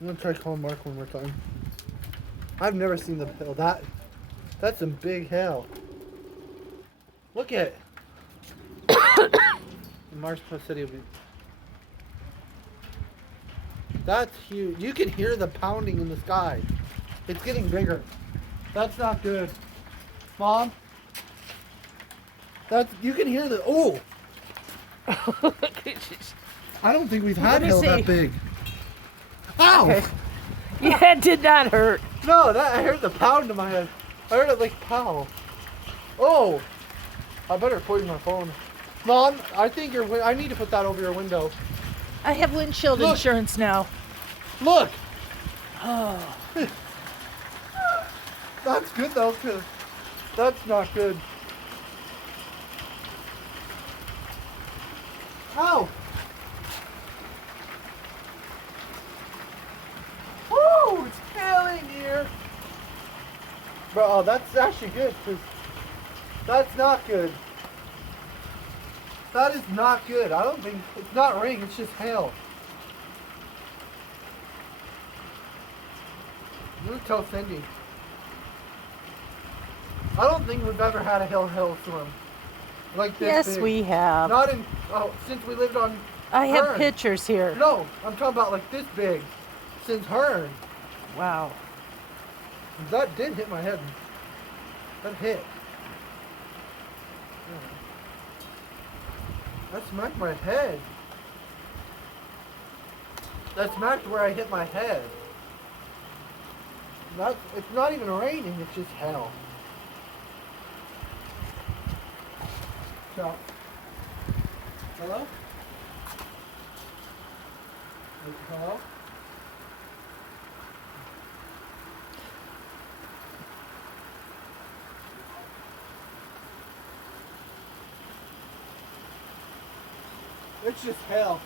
I'm gonna try calling Mark one more time. I've never seen the hail. That's some big hail. Look at it. Mark's said he'll be. That's huge. You can hear the pounding in the sky. It's getting bigger. That's not good. Mom? You can hear the, oh! I don't think we've had hail that big. Ow! Okay. Yeah, it did not hurt. No, I heard the pound in my head. I heard it like pow. Oh! I better put my phone. Mom, I think I need to put that over your window. I have windshield insurance now. Look! Oh. That's good though, because that's not good. Ow! Woo! It's hailing here! Bro, oh, that's actually good, because that's not good. That is not good. I don't think, it's not rain, it's just hail. I'm gonna tell Cindy. I don't think we've ever had a hailstorm like this. Yes, big. we have. Not in, since we lived on I have Hearn. pictures here. No, I'm talking about like this big, since Hearn. Wow. That did hit my head. That hit. That smacked my head. That smacked where I hit my head. It's not even raining, it's just hell. So, hello? Hello? It's just hell.